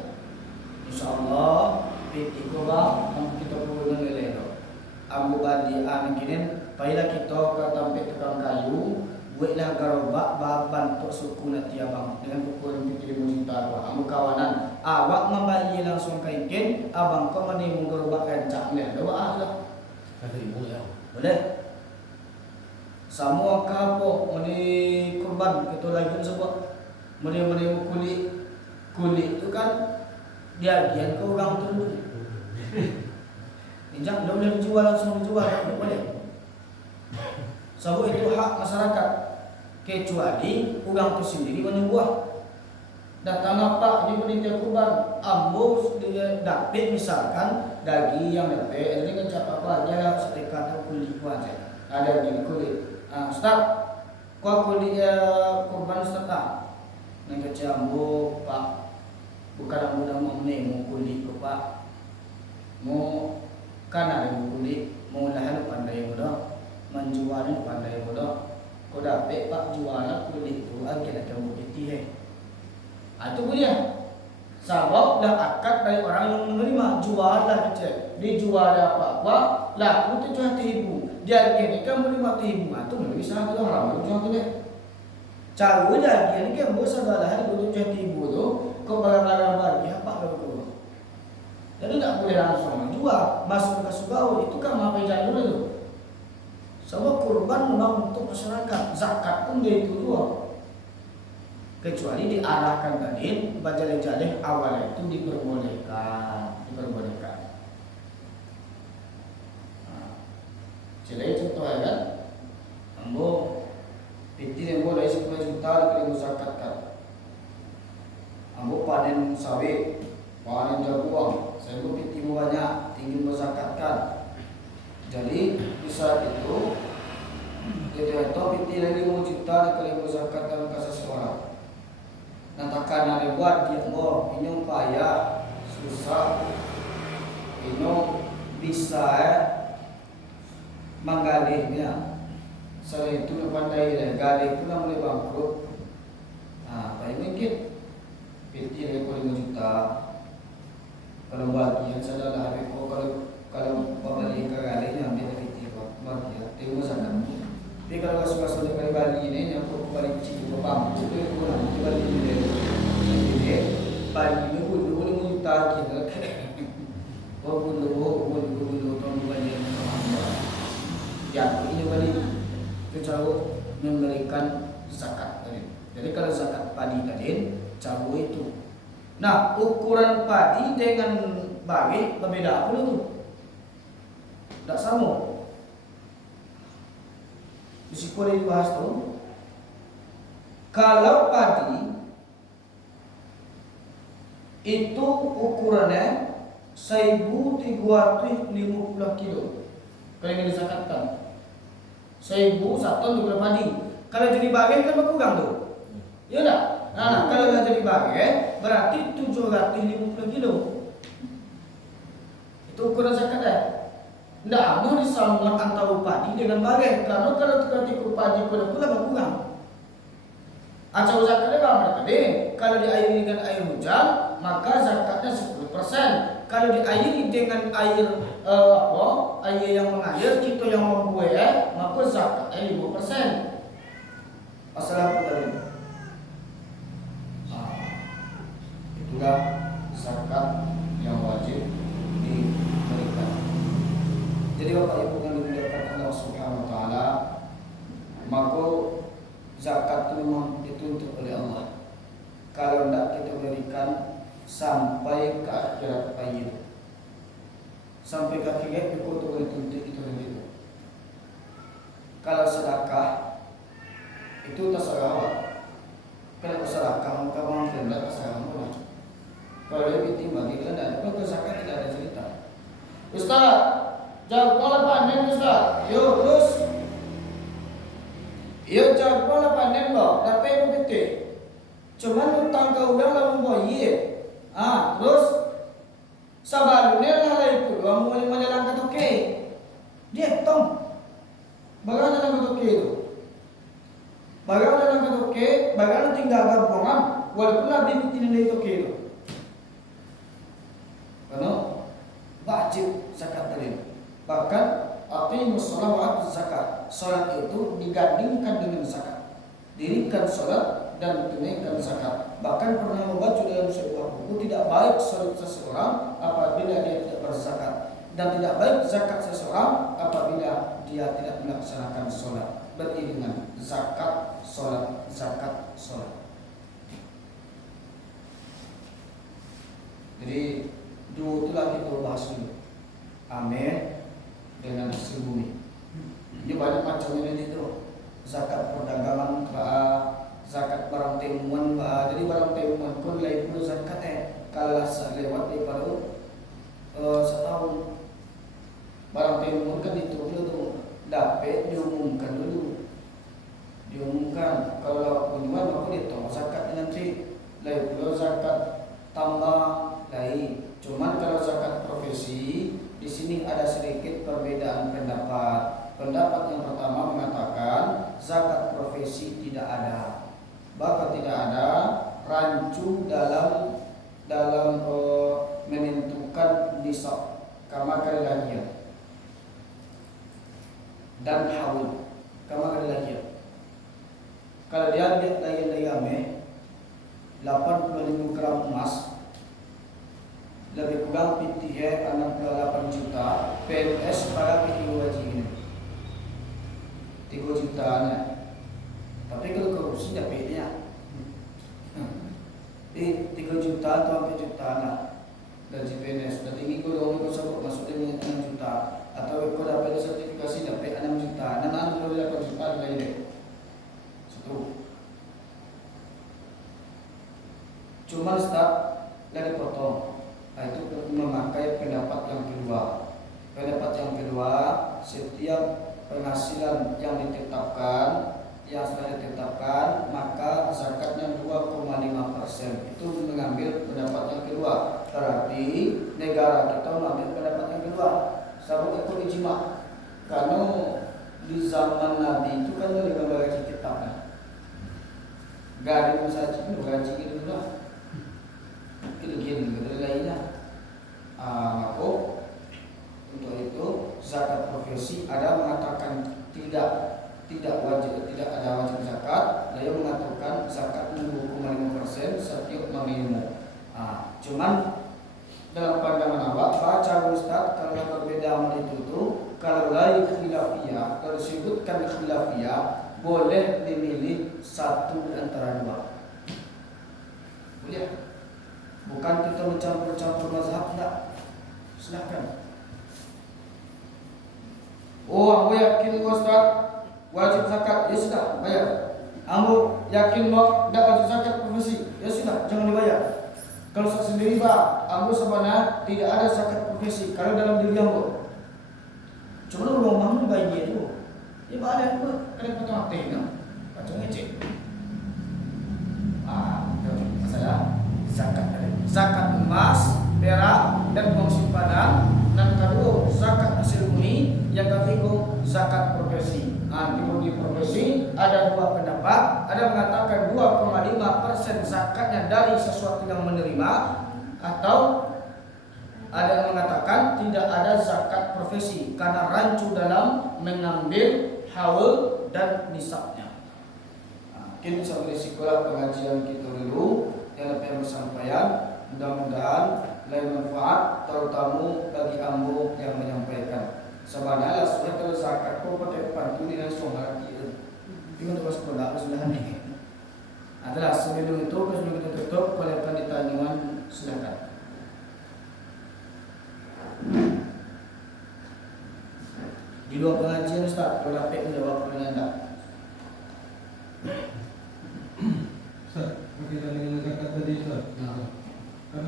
Insyaallah PT ko bang, kita perlu ngelelo. Ambo badi kirim, payah kita ke tempat tukang kayu. Buatlah garobak bantu suku nanti abang dengan ukuran PT 5 juta. Ambo kawanan, awak membayi langsung kaikin, abang kau mani menggerobak rancak ni. Doa lah. Kata ibu ya. Boleh. Semua kapok mani kurban kita lagi sebab mani kulit tu kan diagian kau orang tu. Injak boleh dijual langsung dijual boleh. Sebab itu hak masyarakat. Kecuali orang tu sendiri menyubuh. Datang apa di panitia kurban, ambo dia dapat misalkan daging yang dapat, jadi kan cakap apa aja setrika atau kulit aja. Ada di kulit. Ustaz, kau kulit kurban Ustaz tak? Nak kecil ambo pak, bukan ambo nak mau kulit ko pak. Mau kan ada kulit, mau lahan pandai muda, menjual pandai muda. Kau dapat pak jual kulit tu agen kamu piti itu punya. Sebab dah akad dari orang yang menerima jual lah kecil. Dia jual apa-apa, laku tu cuma 1,000. Dia agen kan menerima 1,000. Itu lebih sangat tu haram jual tu deh. Cara dia agen kan bos adalah hari tu 1,000 tu kau barang-barang bagi apa kau. Jadi tak boleh langsung jual, masuk ke surau itu kan apa yang dulu tu. Sebab kurban memang untuk masyarakat, zakat pun dia itu juga. Kecuali diarahkan tadi, bajaleh-jaleh awalnya itu diperbolehkan. Jadi contoh kan, ambo PT yang boleh 10 juta dikira zakatkan. Ambo panen sawit, panen jagung, saya ambo PT banyak, tinggi berzakatkan. Jadi bisa itu dia tahu PT lagi 5 juta kalau zakatkan ke seseorang. Nantakan ada buat dia ini payah susah, ini bisa menggalihnya. Selain itu pandai galih pula mulai bangkrut. Apa yang mungkin PT lagi 5 juta. Kalau bagian saya dah habis kalau pembeli kegalihnya ambil PT bagian tengok zakat. Tapi kalau suka-suka dari Bali ini yang balik cik ke bangku itu kurang di Bali ini. Jadi Bali ini boleh juta kita. Oh boleh tahun Bali yang sama. Ya ini Bali kecau memberikan zakat tadi. Jadi kalau zakat padi tadi cabu itu. Nah, ukuran padi dengan bagi berbeda pula tuh. Tidak sama. Di sekolah dibahas tuh. Kalau padi itu ukurannya 1.350 kilo. Kalau yang disakatkan 1.000 satu untuk padi. Kalau jadi bagian kan berkurang tuh. Ya enggak? Nah, kalau nggak jadi bagian berarti 750 kilo. Itu ukuran zakatnya. Tidak mau disamakan antara padi dengan bagian. Karena kalau ketika padi pula berkurang. Acau zakatnya berapa tadi? Kalau diairi dengan air hujan, maka zakatnya 10%. Kalau diairi dengan air air yang mengalir, kita yang membuai, maka zakatnya 5%. Assalamualaikum. Itulah zakat yang wajib diberikan. Jadi Bapak Ibu yang dimuliakan Allah Subhanahu wa taala, maka zakat itu memang dituntut oleh Allah. Kalau tidak kita berikan sampai ke akhirat hayat, sampai ke akhirat kita boleh tuntut itu dan itu. Kalau sedekah itu terserah. Kalau sedekah maka mampu tidak terserah. Kalau lebih timbang kita tidak. Kalau zakat tidak ada cerita. Ustaz, jawab panen Ustaz. Yuk terus. Ia jawab panen loh, tapi itu betul. Cuman utang ke orang lalu mau iya. Terus sabarnya lah itu, kamu mau menjalankan oke. Dia tong. Bagaimana jalankan oke itu? Bagaimana jalankan oke? Bagaimana tinggal gabungan? Walaupun lebih tinggi itu oke itu. Karena wajib zakat tadi. Bahkan aqimus shalah wa atuz zakat. Salat itu digandingkan dengan zakat. Dirikan salat dan tunaikan zakat. Bahkan pernah membaca dalam sebuah buku, tidak baik salat seseorang apabila dia tidak berzakat, dan tidak baik zakat seseorang apabila dia tidak melaksanakan salat. Beriringan zakat salat, zakat salat. Jadi dua itulah kita bahas dulu. Amin dengan hasil bumi. Ini banyak macam ini itu. Zakat perdagangan, zakat barang temuan, jadi barang temuan pun lain pun zakatnya. Kalau lewat di baru setahun barang temuan kan itu dulu dapat diumumkan dulu. Diumumkan kalau kunjungan maka ditolak zakatnya nanti. Lain pula zakat tambah lain. Cuman kalau zakat profesi di sini ada sedikit perbedaan pendapat. Pendapat yang pertama mengatakan zakat profesi tidak ada, bahkan tidak ada rancu dalam menentukan nisab kama lahir dan haul kama lahir. Kalau dia lihat layame 85 gram emas, lebih kurang PTH 68 juta, PNS para PT wajib ini 3 jutaan. Tapi kalau korupsi dapatnya 3 juta atau 4 jutaan gaji PNS. Dan ini kalau orang tersebut masuk dengan 6 juta, atau kalau dapat sertifikasi dapat 6 juta, dan 8 juta lain. Satu. Cuma start dari potong. Itu memakai pendapat yang kedua. Pendapat yang kedua, setiap penghasilan yang ditetapkan, yang sudah ditetapkan, maka zakatnya 2,5%. Itu mengambil pendapat yang kedua. Berarti negara kita mengambil pendapat yang kedua. Sabuk itu ijma. Karena di zaman Nabi itu kan ada gaji kitab. Gaji saja, gaji gitu lah. Gini lainnya. Maka untuk itu zakat profesi ada mengatakan tidak wajib, tidak ada wajib zakat. Dia mengatakan zakat 2,5% setiap minimum. Cuman dalam pandangan awak baca Ustaz, kalau berbeda sama itu tuh, kalau lain khilafiyah, kalau disebutkan khilafiyah boleh memilih satu di antara dua. Boleh. Bukan kita mencampur-campur mazhab, enggak. Silakan. Oh, aku yakin Ustaz wajib zakat, ya sudah bayar. Kamu yakin mau tidak wajib zakat profesi, ya sudah jangan dibayar. Kalau saya sendiri pak, aku sebenarnya tidak ada zakat profesi kalau dalam diri aku. Cuma lu bangun bayi itu, ini ada apa? Kalian potong hati kan? Baca ngecek. Masalah zakat emas, perak dan uang simpanan. Dan kedua zakat hasil bumi, yang ketiga zakat profesi. Di profesi ada dua pendapat. Ada mengatakan 2,5% zakatnya dari sesuatu yang menerima, atau ada yang mengatakan tidak ada zakat profesi karena rancu dalam mengambil haul dan nisabnya. Mungkin sampai sekolah pengajian kita dulu yang dapat bersampaian. Mudah-mudahan lain manfaat terutama bagi ambo yang menyampaikan. Sebenarnya sudah kalau zakat kau pakai pantu dengan sohar kita. Ini untuk sekolah sudah nih. Adalah sebelum itu kita tutup oleh penditaan silakan. Di luar pengajian Ustaz, kalau dapat menjawab pertanyaan Anda. Ustaz, berkaitan dengan zakat tadi Ustaz. Kan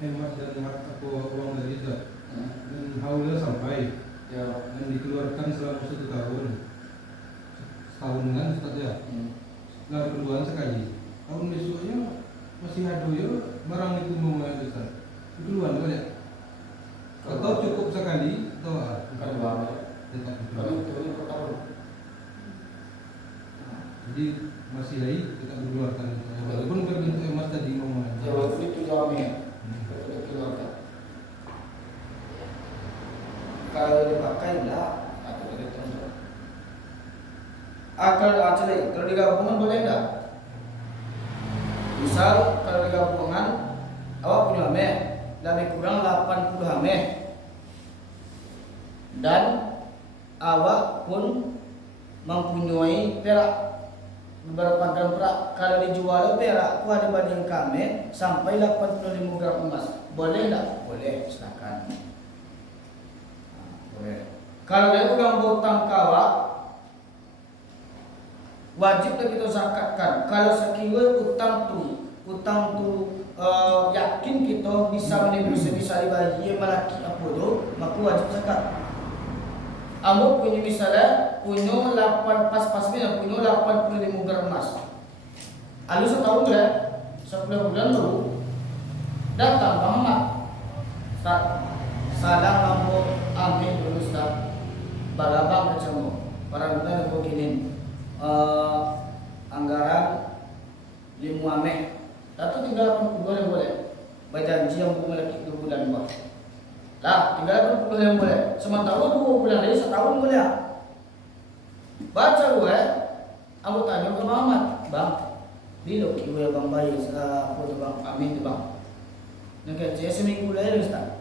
hemat dan aku uang dari Ustaz. Dan haulnya sampai dan dikeluarkan selama 1 tahun. Setahun kan Ustaz ya. Lalu keluaran sekali. Tahun besoknya masih ada ya barang itu mau Ustaz. Keluaran kan ya? Atau cukup sekali atau Bukan dua. Kalau itu tahun. Jadi masih lagi kita keluarkan. Walaupun berbentuk emas tadi ngomongnya. Ya waktu itu jawabnya. Kita keluarkan. Kalau dipakai enggak atau tidak tentu. Kalau digabungan boleh enggak? Misal kalau digabungan awak punya hameh lebih kurang 80 hameh dan awak pun mempunyai perak beberapa gram perak. Kalau dijual perak ku ada banding kami sampai 85 gram emas. Boleh enggak? Boleh, silakan. Boleh. Kalau dia udah berhutang kawak, wajib kita zakatkan. Kalau sekiranya utang tu yakin kita bisa menembus bisa dibagi malaki apa tu, maka wajib zakat. Ambo punya misalnya punya 8 pas-pasnya punya 85 gram emas. Lalu setahun lah, 10 bulan dulu datang Bang Mat. Sadang ambo ambil dulu Ustaz. Balabang macam para bulan begini. Anggaran 5 Mei. Atau tinggal 80 yang boleh. Berjanji yang memiliki 2 bulan buat. Lah, tinggal 80 yang boleh. Sementara 2 bulan lagi setahun boleh. Baca gue, aku tanya ke Muhammad, Bang, bila gue bang bayi apa tu bang, amin tu bang. Nak kerja seminggu lagi Ustaz.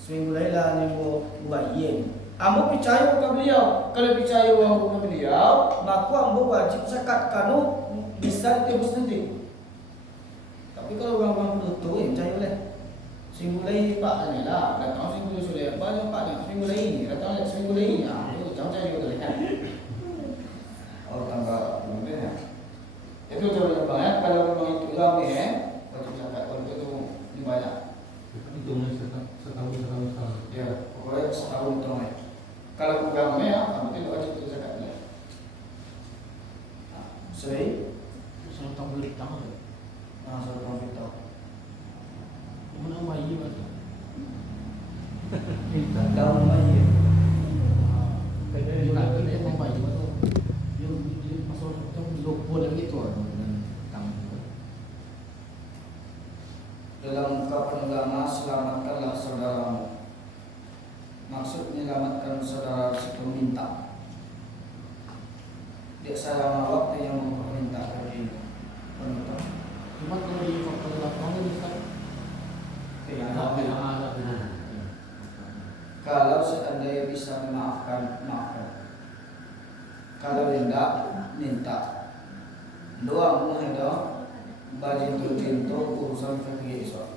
Seminggu lagi lah ni gue bayi. Ambo percaya kepada beliau. Kalau percaya ambo kepada beliau, maka ambo wajib zakat kanu bisa ditebus nanti. Tapi kalau orang-orang betul yang percaya boleh. Seminggu lagi Pak ni lah, datang seminggu sudah. Banyak Pak nak seminggu lagi, datang seminggu lagi. Itu jangan percaya betul kan. Oh tambah mungkin ya. Itu tu banyak kalau memang itu lama wajib zakat kalau itu banyak. Itu setahun. Ya, pokoknya setahun itu namanya. Kalau programnya ya, kamu tidak wajib itu zakatnya. Sering, Saya tak boleh tahu. saya orang kita. Mana bayi macam? Kita tahu lagi. Dia nak dia mau bayi macam. Dia masuk macam lupa dan itu dengan tangan. Dalam ungkapan agama, selamatkanlah saudaramu. Maksud menyelamatkan saudara si peminta. Dia selama waktu yang meminta dari peminta. Cuma kalau di faktor lapangan ni kan. Ada. Kalau seandainya bisa memaafkan, maafkan. Kalau tidak minta. Doa muhida bajinto urusan fikih Islam.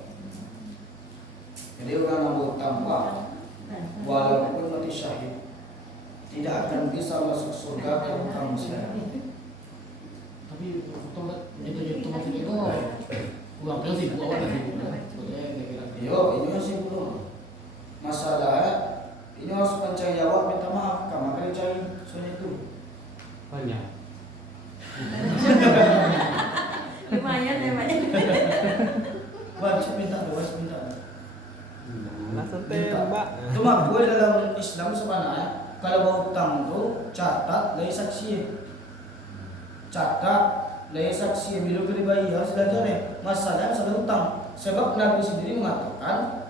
Jadi orang yang bertambah walaupun mati syahid tidak akan bisa masuk surga kalau hutang masih ada. Tapi itu masih itu uang sih buat awal sih. Yo, ini masih belum. Masalah ini harus mencari jawab minta maaf, kamu akan dicari soal itu. Banyak. Lumayan ya Pak. Wajib minta, wajib minta. Langsung tembak. Cuma gue dalam Islam sebenarnya kalau mau hutang tuh catat dari saksi. Catat dari saksi bila kena bayar sudah jadi masalah sudah hutang. Sebab Nabi sendiri mengatakan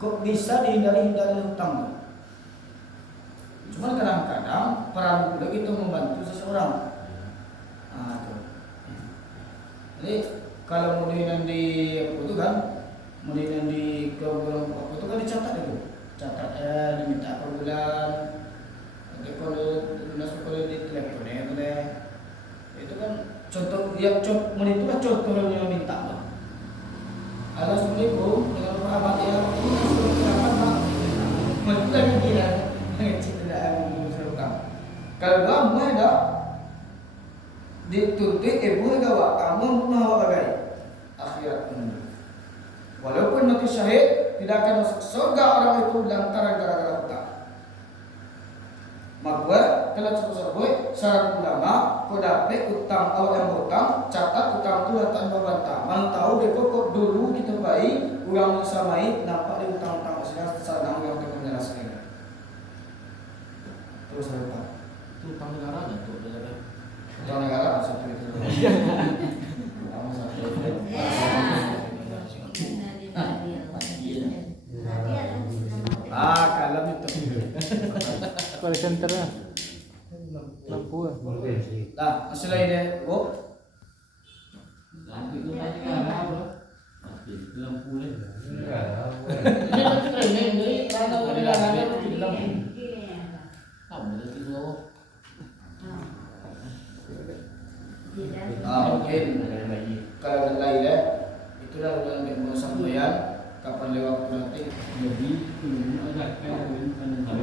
kok bisa dihindari hutang. Cuma kadang-kadang perlu juga kita membantu seseorang. Nah, itu. Jadi kalau kemudian di apa itu kan, kemudian di kebulan apa itu kan dicatat itu, catat diminta per bulan. Nanti kalau di teleponnya itu deh, itu kan contoh ya contoh itu kan contoh yang minta lah. Assalamualaikum dengan Muhammad ya, ini sudah kerabat Mak. Itu lagi kira kalau kamu ada dituntut ibu gawa kamu mau bagai akhirat ini. Walaupun mati syahid tidak akan masuk surga orang itu lantaran gara-gara hutang. Maka kalau tersebut syarat ulama kau dapat utang awal yang hutang catat utang itu datang berbantah. Mana tahu dia kok dulu kita baik orang samai nampak dia utang-utang sedang sedang yang kita menjelaskan. Terus apa? Itu utang negara kan tuh negara. Utang negara satu itu. Kamu satu itu. Kalau itu. Call centernya. Lampu lah. Nah, masalah ini, Bu. Lampu itu tadi kan apa? Lampu lah. Ini karena wilayahnya di lampu. Kamu dari bawah. Mungkin kalau ada lain ya, itulah yang mau sampaikan kapan lewat nanti. Jadi, agak